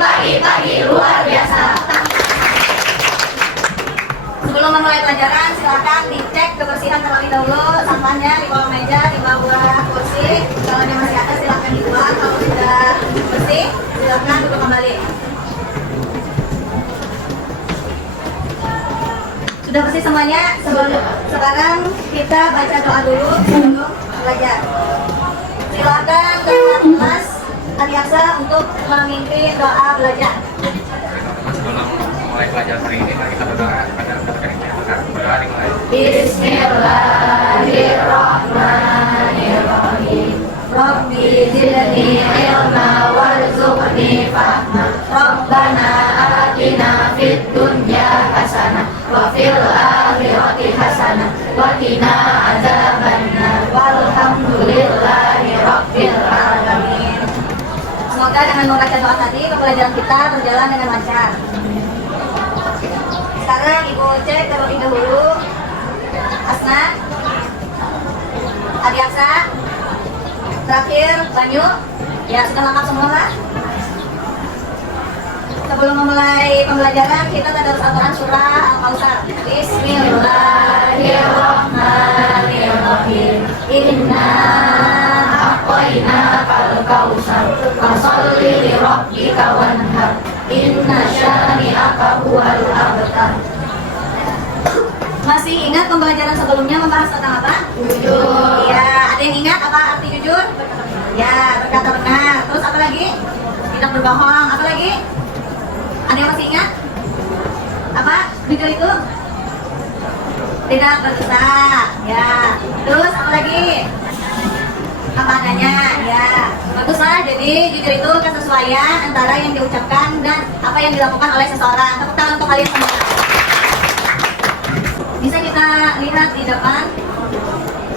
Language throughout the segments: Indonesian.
pagi luar biasa. Sebelum memulai pelajaran, silakan dicek kebersihan terlebih dahulu. Sampahnya di bawah meja, di bawah kursi. Kalau dia masih ada, silakan dibuang. Kalau sudah bersih, silakan duduk kembali. Sudah bersih semuanya? Sekarang kita baca doa dulu sebelum belajar. Silakan ketua kelas Adiaksa untuk memimpin doa belajar. Sebelum mulai pelajaran hari ini, mari kita berdoa kepada Tuhan yang Maha Esa. Berdoa dimulai. Bismillahirrahmanirrahim. Rabbi zidni ilma warzuqni fahma. Rabbana atina fid dunya hasanah wa fil akhirati hasanah wa qina adzabannar. Walhamdulillahi rabbil alamin. Semoga dengan membaca doa tadi pembelajaran kita berjalan dengan lancar. Sekarang Ibu cek terlebih dahulu. Asna, Adiaksa, terakhir Banyu. Ya, sudah lengkap semua lah. Sebelum memulai pembelajaran, kita tadarus Al-Quran surah Al-Kautsar. Bismillahirrahmanirrahim. Inna a'tainakal kautsar fasholli li rabbika wanhar. Inna syani'aka huwal abtar. Masih ingat pembelajaran sebelumnya membahas tentang apa? Jujur. Ya, ada yang ingat apa arti jujur? Ya, berkata benar. Terus apa lagi? Tidak berbohong. Apa lagi? Ada yang masih ingat? Apa? Jujur itu? Tidak berdusta. Ya. Terus apa lagi? Apa adanya? Ya. Baguslah. Jadi jujur itu kesesuaian antara yang diucapkan dan apa yang dilakukan oleh seseorang. Tepuk tangan untuk kalian semua. Bisa kita lihat di depan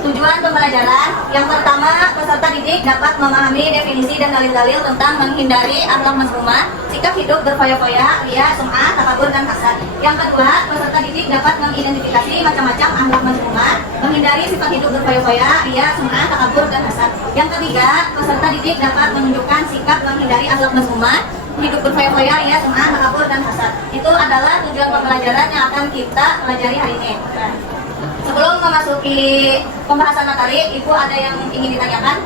tujuan pembelajaran. Yang pertama, peserta didik dapat memahami definisi dan dalil-dalil tentang menghindari akhlak mazmumah, sikap hidup berfoya-foya, riya, sum'ah, takabur, dan hasad. Yang kedua, peserta didik dapat mengidentifikasi macam-macam akhlak mazmumah, menghindari sifat hidup berfoya-foya, riya, sum'ah, takabur, dan hasad. Yang ketiga, peserta didik dapat menunjukkan sikap menghindari akhlak mazmumah, hidup berfoya-foya, riya, sum'ah, takabur, dan hasad. Itu adalah tujuan pembelajaran yang akan kita pelajari hari ini. Sebelum memasuki pembahasan materi, Ibu ada yang ingin ditanyakan?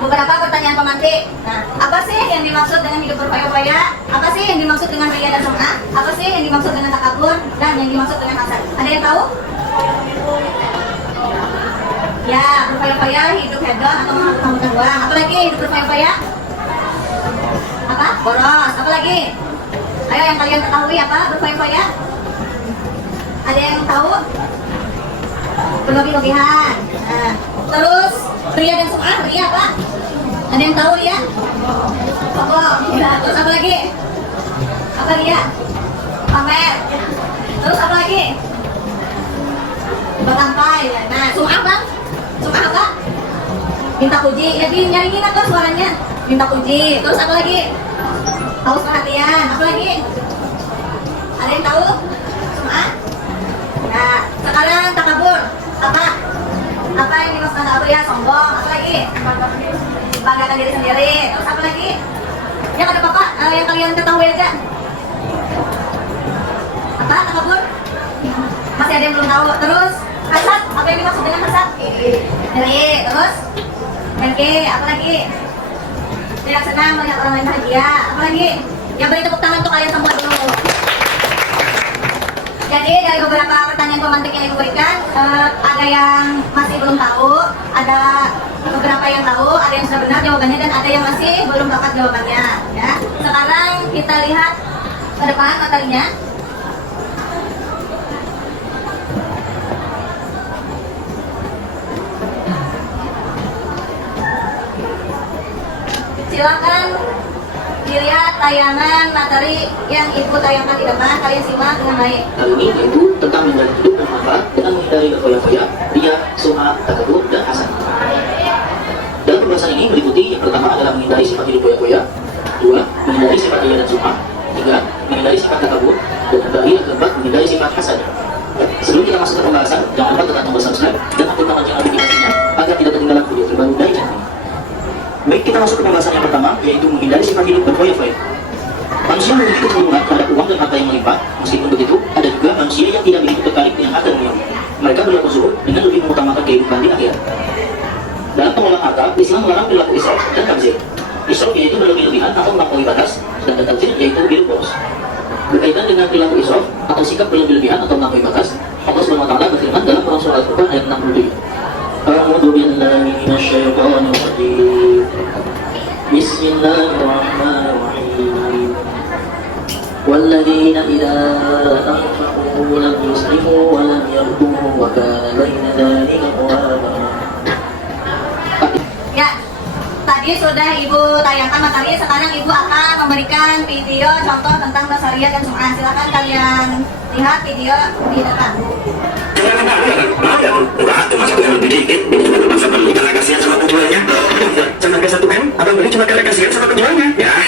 Beberapa pertanyaan pemantik. Nah, apa sih yang dimaksud dengan hidup berfoya-foya? Apa sih yang dimaksud dengan riya dan sum'ah? Apa sih yang dimaksud dengan takabur? Dan yang dimaksud dengan hasad? Ada yang tahu? Ya, berfoya-foya hidup hedon atau menghamburkan uang. Apa lagi hidup berfoya-foya? Apa? Boros. Apa lagi? Ayo yang kalian ketahui apa berfoya-foya? Ada yang tahu? Berlebih-lebihan. Nah, terus riya dan sum'ah, riya apa? Ada yang tahu riya? Sombong. Ya, terus apa lagi? Apa riya? Pamer. Terus apa lagi? Bersampai. Nah, sum'ah bang? Sum'ah apa? Minta puji. Ya, nyaringin atau suaranya? Minta puji. Terus apa lagi? Haus perhatian. Apa lagi? Ada yang tahu? Sum'ah? Nah, sekarang takabur. Apa? Apa yang dimaksud takabur? Ya, sombong. Apa lagi? Banggakan diri sendiri. Terus apa lagi? Yang ada bapak yang kalian ketahui aja. Apa takabur? Masih ada yang belum tahu. Terus hasad. Apa yang dimaksud dengan hasad? Iri. Terus dengki. Apa lagi? Tidak senang melihat orang lain bahagia. Apa lagi? Yang beri tepuk tangan untuk kalian semua dulu. Jadi dari beberapa pertanyaan pemantik yang Ibu berikan, ada yang masih belum tahu, ada beberapa yang tahu, ada yang sudah benar jawabannya, dan ada yang masih belum dapat jawabannya. Ya. Sekarang kita lihat ke depan materinya. Silakan dilihat tayangan materi yang Ibu tayangkan di depan, kalian simak dengan baik. Kali ini yaitu tentang menjalani hidup bermanfaat dengan menghindari berfoya-foya, riya, sum'ah, takabur, dan hasad. Dalam pembahasan ini meliputi yang pertama adalah menghindari sifat hidup foya-foya, dua, menghindari sifat riya dan sum'ah, tiga, menghindari sifat takabur, dan terakhir yang keempat, menghindari sifat hasad. Sebelum kita masuk ke pembahasan, jangan lupa tekan tombol subscribe dan aktifkan lonceng notifikasinya agar tidak ketinggalan video terbaru dari channel ini. Baik, kita masuk ke pembahasan yang pertama, yaitu menghindari sifat hidup berfoya-foya. Manusia memiliki kecenderungan terhadap uang dan harta yang melimpah. Meskipun begitu, ada juga manusia yang tidak begitu tertarik dengan harta dunia. Mereka berlaku zuhud dengan lebih mengutamakan kehidupan di akhirat. Dalam pengelolaan harta, Islam melarang perilaku israf dan tabzir. Israf yaitu berlebih-lebihan atau melampaui batas, dan tabzir yaitu biru boros. Berkaitan dengan perilaku israf atau sikap berlebih-lebihan atau melampaui batas, Allah SWT berfirman dalam Quran surah Al-Furqan ayat 67. A'udzu billahi minasyaitonir rajim. Bismillahirrahmanirrahim. والذين إذا أنفقوا لم يسرفوا ولم يركضوا وكان بين ذلك قواما. Ya, tadi sudah Ibu tayangkan materi, sekarang Ibu akan memberikan video contoh tentang Basariyah dan Sum'ah. Silakan kalian lihat video di depan. Karena kasihan sama penjualnya. Cuma ke satu M, abang beli cuma karena kasihan sama penjualnya. Ya,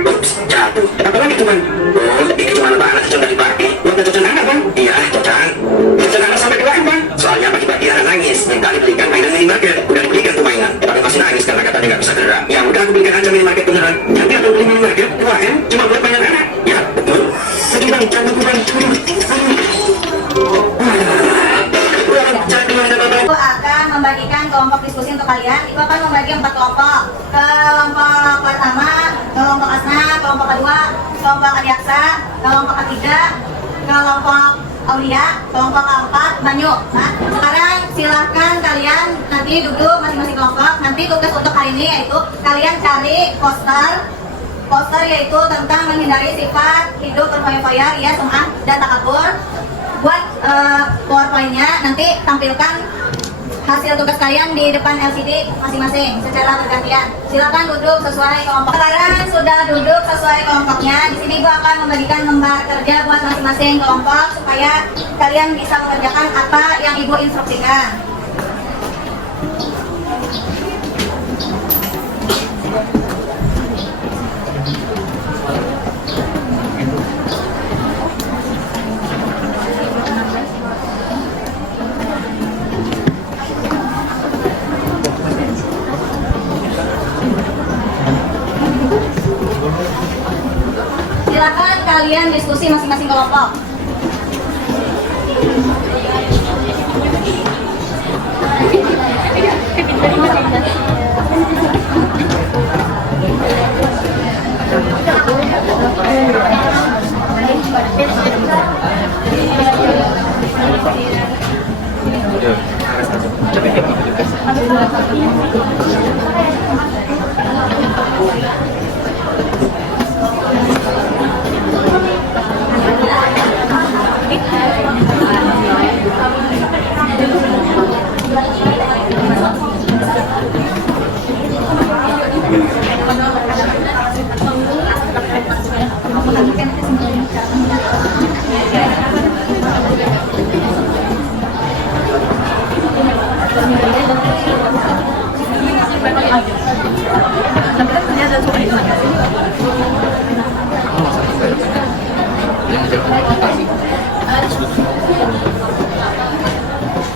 ups, jatuh. Apa lagi tuh, Bang? Oh, ini cuma lebaran cocok dipakai. Buat cocok anak, Bang? Iya, cocok. Cocok anak sampai keluar, Bang. Soalnya pagi-pagi anak nangis, minta dibelikan mainan minimarket. Udah dibelikan tuh mainan, tapi masih nangis karena katanya nggak bisa gerak. Ya udah, aku belikan aja minimarket beneran. Nanti aku beli minimarket, wah kan? Cuma buat mainan anak. Ya, betul. Sedih, Bang. Jangan Bang. Ibu akan membagikan kelompok diskusi untuk kalian. Ibu akan membagi 4 kelompok. Kelompok pertama, kelompok asna, kelompok kedua, kelompok adiaksa, kelompok ketiga, kelompok aulia, kelompok keempat, banyu. Nah, sekarang silahkan kalian nanti duduk masing-masing kelompok. Nanti tugas untuk hari ini yaitu kalian cari poster yaitu tentang menghindari sifat hidup berfoya-foya, riya, sum'ah, dan takabur. Buat PowerPoint-nya nanti tampilkan hasil tugas kalian di depan LCD masing-masing secara bergantian. Silakan duduk sesuai kelompok. Sekarang sudah duduk sesuai kelompoknya. Di sini Ibu akan membagikan lembar kerja buat masing-masing kelompok supaya kalian bisa mengerjakan apa yang Ibu instruksikan. Silakan kalian diskusi masing-masing kelompok.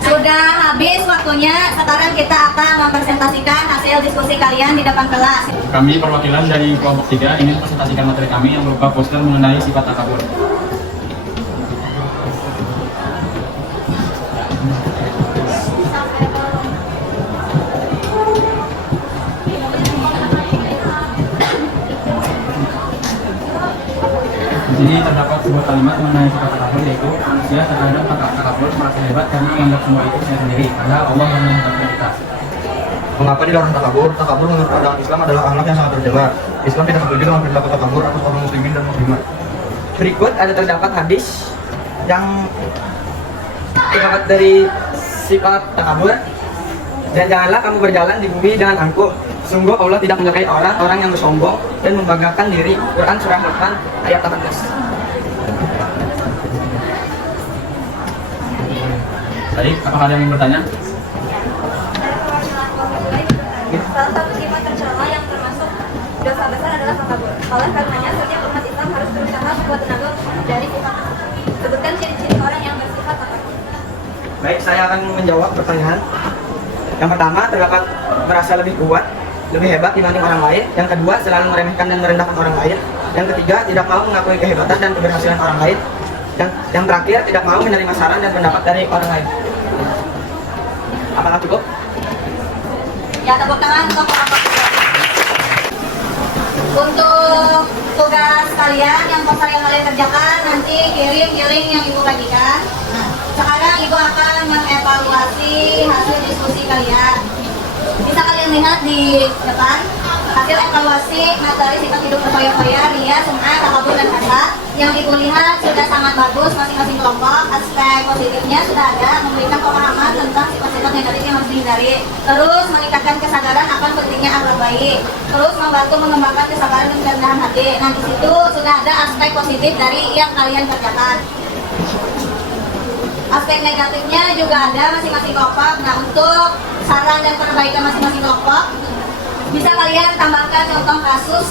Sudah habis waktunya, sekarang kita akan mempresentasikan hasil diskusi kalian di depan kelas. Kami perwakilan dari kelompok 3 ingin presentasikan materi kami yang berupa poster mengenai sifat takabur. Di sini terdapat sebuah kalimat mengenai sifat takabur, yaitu manusia terhadap takabur merasa hebat karena menganggap semua itu punya sendiri, padahal Allah yang menetapkan kita. Mengapa dilarang takabur? Takabur menurut pandangan Islam adalah akhlak yang sangat tercela. Islam tidak setuju dengan perilaku takabur atas orang muslimin dan muslimat. Berikut ada terdapat hadis yang terdapat dari sifat takabur. Dan janganlah kamu berjalan di bumi dengan angkuh. Sungguh Allah tidak menyukai orang yang bersombong dan membanggakan diri. Quran surah 8 ayat 18. Tadi, apakah ada yang ingin bertanya? Salah satu sifat tercela yang termasuk dosa besar adalah takabur. Oleh karenanya, setiap umat Islam harus berusaha membuat tenaga dari sifat tersebut. Sebutkan ciri-ciri orang yang bersifat takabur. Baik, saya akan menjawab pertanyaan. Yang pertama terdapat merasa lebih kuat. lebih hebat dibanding orang lain. Yang kedua, selalu meremehkan dan merendahkan orang lain. Yang ketiga, tidak mau mengakui kehebatan dan keberhasilan orang lain. Yang terakhir, tidak mau menerima saran dan pendapat dari orang lain. Apakah cukup? Ya, tepuk tangan untuk orang-orang. Untuk tugas kalian yang poster yang kalian kerjakan, nanti kirim yang Ibu bagikan. Nah, sekarang Ibu akan mengevaluasi hasil diskusi kalian. Bisa kalian lihat di depan hasil evaluasi materi sifat hidup berfoya-foya, ria, sum'ah, takabur, dan hasad. Yang Ibu lihat sudah sangat bagus masing-masing kelompok. Aspek positifnya sudah ada, memberikan pemahaman tentang sifat-sifat negatif yang harus dihindari. Terus meningkatkan kesadaran akan pentingnya akhlak baik. Terus membantu mengembangkan kesabaran dan kerendahan hati. Nah, di situ sudah ada aspek positif dari yang kalian kerjakan. Aspek negatifnya juga ada masing-masing kelompok. Nah, untuk saran dan perbaikan masing-masing kelompok, bisa kalian tambahkan contoh kasus,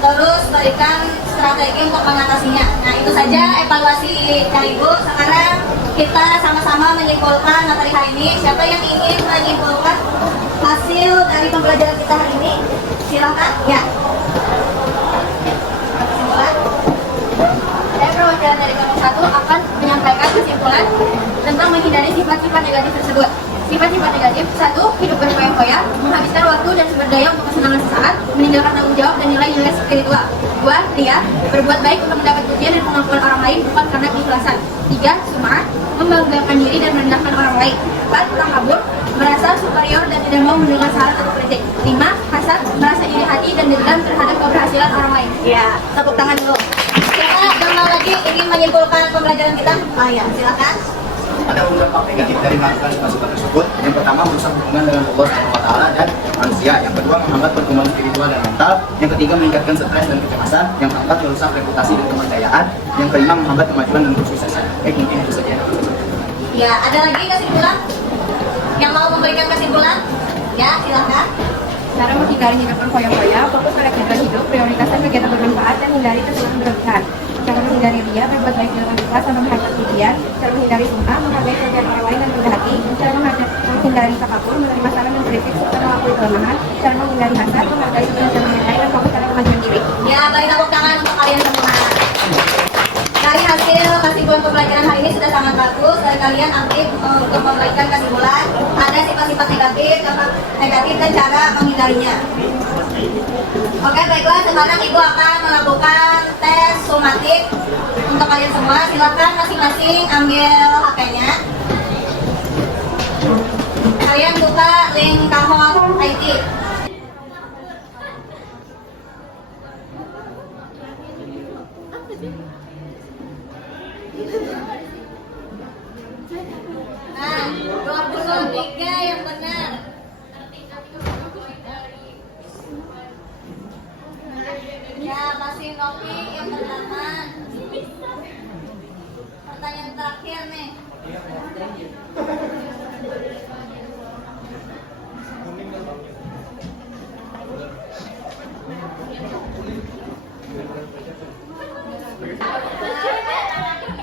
terus berikan strategi untuk mengatasinya. Nah, itu saja evaluasi dari Ibu. Sekarang kita sama-sama menyimpulkan materi hari ini. Siapa yang ingin menyimpulkan hasil dari pembelajaran kita hari ini? Silakan. Ya. Kesimpulan. Saya perwakilan dari kelompok 1 akan menyampaikan kesimpulan tentang menghindari sifat-sifat negatif tersebut. Sifat-sifat negatif: 1. Hidup berfoya-foya, menghabiskan waktu dan sumber daya untuk kesenangan sesaat, meninggalkan tanggung jawab dan nilai-nilai spiritual. 2. Ria, berbuat baik untuk mendapat pujian dan pengakuan orang lain bukan karena keikhlasan. 3. Sum'ah, membanggakan diri dan merendahkan orang lain. 4. Takabur, merasa superior dan tidak mau mendengar saran atau kritik. 5. Hasad, merasa iri hati dan dendam terhadap keberhasilan orang lain. Ya, tepuk tangan dulu. Siapa yang mau lagi ingin menyimpulkan pembelajaran kita? Ya, silakan. Ada beberapa negatif dari melakukan sifat-sifat tersebut. Yang pertama, merusak hubungan dengan Allah Subhanahu wa Ta'ala dan manusia. Yang kedua, menghambat perkembangan spiritual dan mental. Yang ketiga, meningkatkan stres dan kecemasan. Yang keempat, merusak reputasi dan kepercayaan. Yang kelima, menghambat kemajuan dan kesuksesan. Mungkin itu saja. Ya, ada lagi kesimpulan? Yang mau memberikan kesimpulan? Ya, silakan. Cara menghindari hidup berfoya-foya, fokus pada kehidupan hidup, prioritaskan kegiatan bermanfaat dan hindari kesenangan berlebihan. Cara menghindari ria, berbuat baik dalam ikhlas sama menghadapi pujian. Cara menghindari sum'ah, menghargai kerjaan orang lain dan rendah hati. Cara menghindari takabur, menerima saran dan kritik serta mengakui kelemahan. Cara menghindari hasad, menghargai kebenaran yang lain dan fokus pada kemajuan diri. Ya, beri tepuk tangan untuk kalian semua. Dari hasil kesimpulan pembelajaran hari ini sudah sangat bagus dan kalian aktif untuk memberikan kesimpulan. Ada sifat-sifat negatif dan cara menghindarinya. Oke, baiklah, sekarang Ibu akan melakukan tes somatik untuk kalian semua. Silakan masing-masing ambil HP-nya. Kalian buka link Kahot IT. Nah, 23 yang benar. Ya, masih Novi yang pertama. Pertanyaan terakhir nih.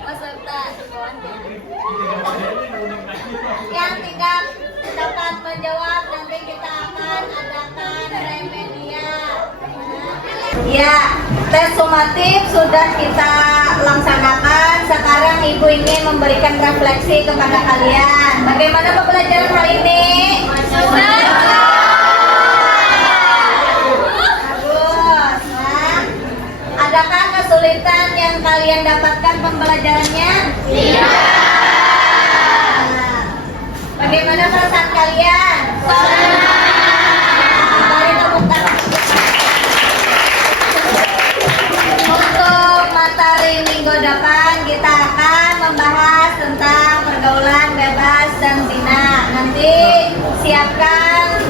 Peserta yang tidak dapat menjawab, nanti kita akan adakan remedial. Ya, tes sumatif sudah kita laksanakan. Sekarang Ibu ingin memberikan refleksi kepada kalian. Bagaimana pembelajaran hari ini? Bagus. Nah, adakah kesulitan yang kalian dapatkan pembelajarannya? Tidak. Nah, bagaimana perasaan kalian? Mari tepuk tangan. Untuk materi minggu depan kita akan membahas tentang pergaulan bebas dan zina. Nanti siapkan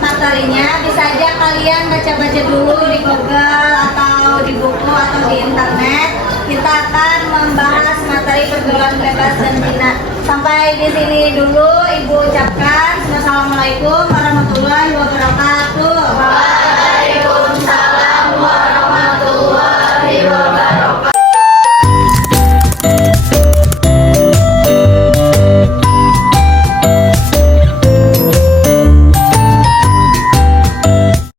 materinya. Bisa aja kalian baca-baca dulu di Google atau di buku atau di internet. Kita akan membahas materi pergaulan bebas dan zina. Sampai di sini dulu Ibu ucapkan. Wassalamualaikum warahmatullahi wabarakatuh.